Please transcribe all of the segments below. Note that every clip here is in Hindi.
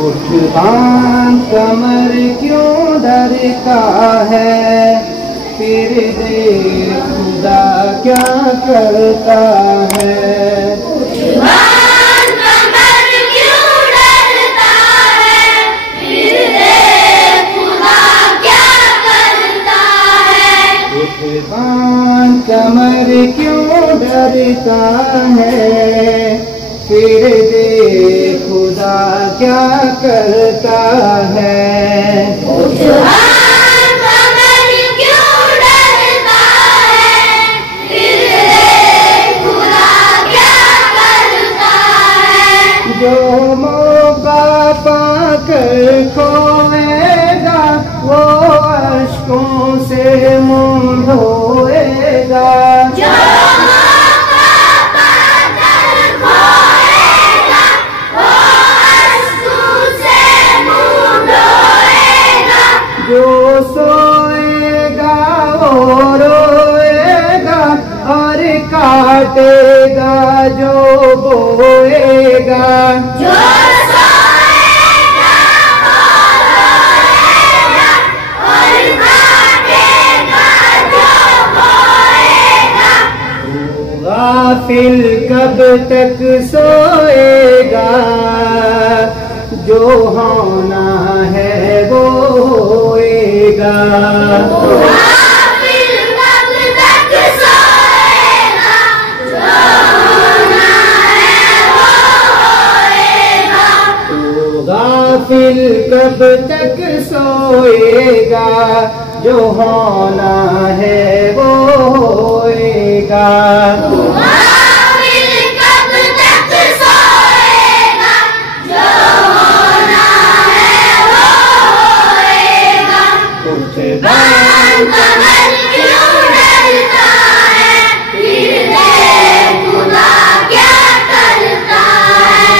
उठवान कमर क्यों डरता है, फिर देख खुदा क्या करता है। उठवान कमर क्यों डरता है, फिर देख खुदा क्या करता है। उठवान कमर क्यों डरता है, फिर देख खुदा क्या करता है। उठवान कमर क्यों डरता है, फिर देख खुदा क्या करता है। जो मौका पाकर खोएगा, वो अश्कों से मुंह धोएगा। जो सोएगा वो रोएगा, और काटेगा जो बोएगा। जो सोएगा वो रोएगा, और काटेगा जो बोएगा। गाफिल कब तक सोएगा, जो होना है वो होएगा। गाफिल कब तक सोएगा, जो होना है वो होएगा। गाफिल कब तक सोएगा, जो होना है वो होएगा। उठवान कमर क्यों डरता है, फिर देख खुदा क्या करता है।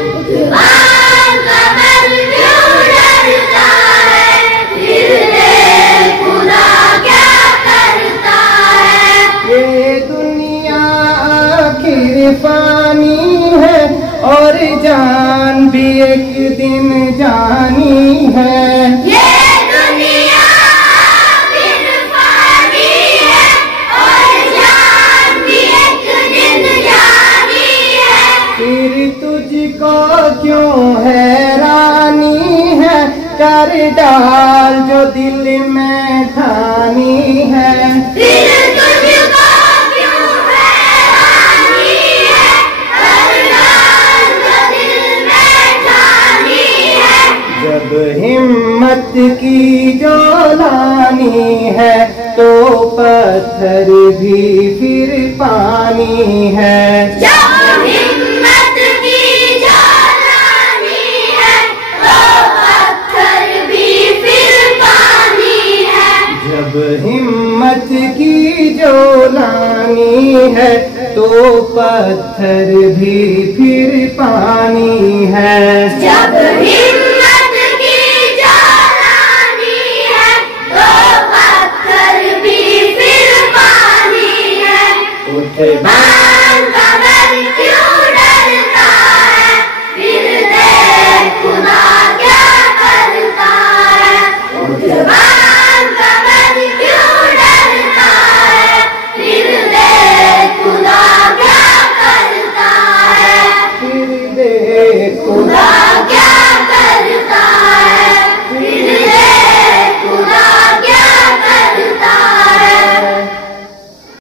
उठवान कमर क्यों डरता है, फिर देख खुदा क्या करता है। ये दुनिया आखिर फानी है, और जान भी एक दिन जानी है। तुझको क्यों हैरानी है, कर डाल जो दिल में ठानी है। फिर तुझको क्यों हैरानी है, कर डाल जो दिल में ठानी है। जब हिम्मत की जो लानी है, तो पत्थर भी फिर पानी है। हिम्मत की जो लानी है, तो पत्थर भी फिर पानी है। जब